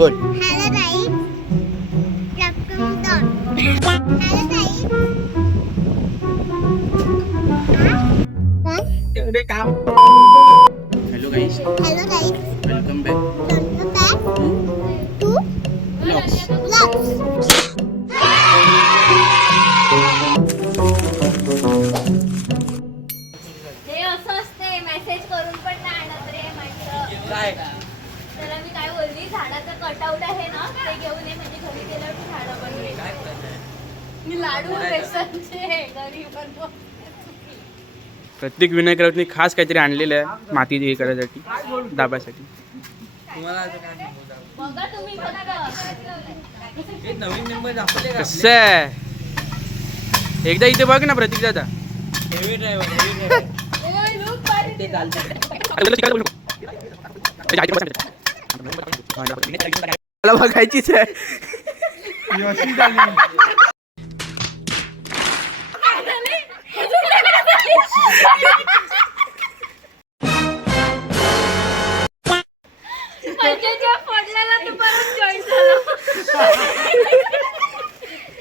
बोल. हॅलो ताई. हॅलो ताई. एवढे काम. हॅलो गाईस, हॅलो ताई. Welcome back welcome back to blogs. Blogs. हे असं असते, मेसेज करून पण नाही आणत रे माणसं. काय त्याला मी काय बोलली, झाडाचं कटआउट आहे ना ते घेऊन ये, म्हणजे घरी गेल्यावर तू झाडं बनवेल. मी लाडू बेसनचे घरी बनवतो. प्रत्येक विनायक राऊतनी खास काहीतरी आणलेलं आहे माती हे करायसाठी, दाबासाठी. बघा तुम्ही बघा. नवीन मेंबर दाखवले का? कसं आहे, एकदा इथे बघ ना प्रतीक दादा. हेवी ड्रायव्हर ओय, look भारी. ते चालते. मला बघायचीच आहे. पंचाच्या फोडल्याला तू परत जॉईन झाला.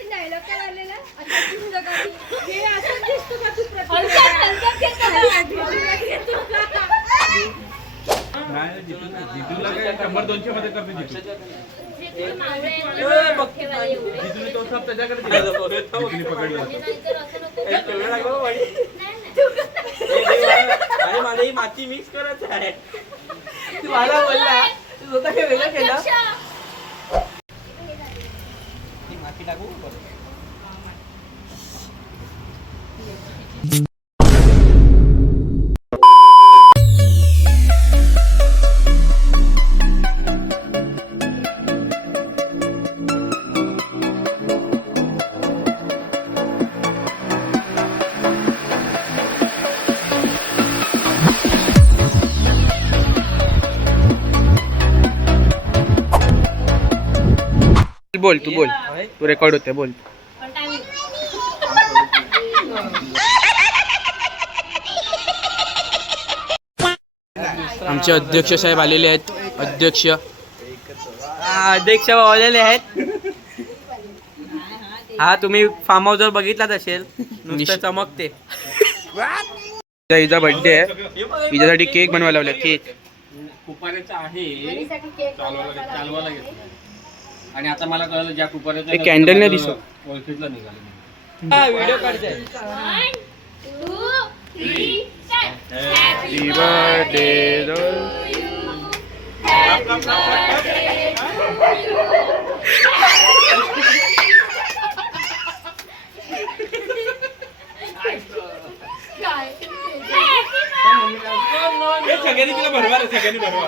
डायलॉग काय आलेला? आता तू जगावी. हे असं दिसतो का तू प्रत्येक हलकत घेतो का? जितूला काय 100-200 मध्ये करते जितू. जे तुला मागे आहे ना, ठेवायला एवढे. जितूने तो सब त्याच्याकडे दिला. जितूने पकडला. म्हणजे नाहीतर असं नको. आणि मला ही माती मिक्स करत आहे. तू मला बोलला, तू स्वतः हे वेगळं केलं. लक्ष्य. ही माती टाकू. बोल तू बोल, तू रेकॉर्ड होते बोल. पण टाइम आमचे अध्यक्ष साहेब आलेले आहेत. अध्यक्ष अध्यक्ष आलेले आहेत. हा तुम्ही फार्म हाऊस वर बघितलाच असेल, नुसतं चमकते. हिचा बर्थडे आहे, हिच्यासाठी केक बनवायला लावला. केक कुपाऱ्याचं आहे, घरीसाठी केक चालवायला घेतलं. आणि आता मला कळलं ज्या कुपाऱ्याचं ते कॅन्डल नाही दिसत. ओळखीतला निघाला. हा व्हिडिओ काढताय. 1, 2, 3, start. Happy birthday. काय? सगळ्यांनी तिला भरवा रे, सगळ्यांनी भरवा.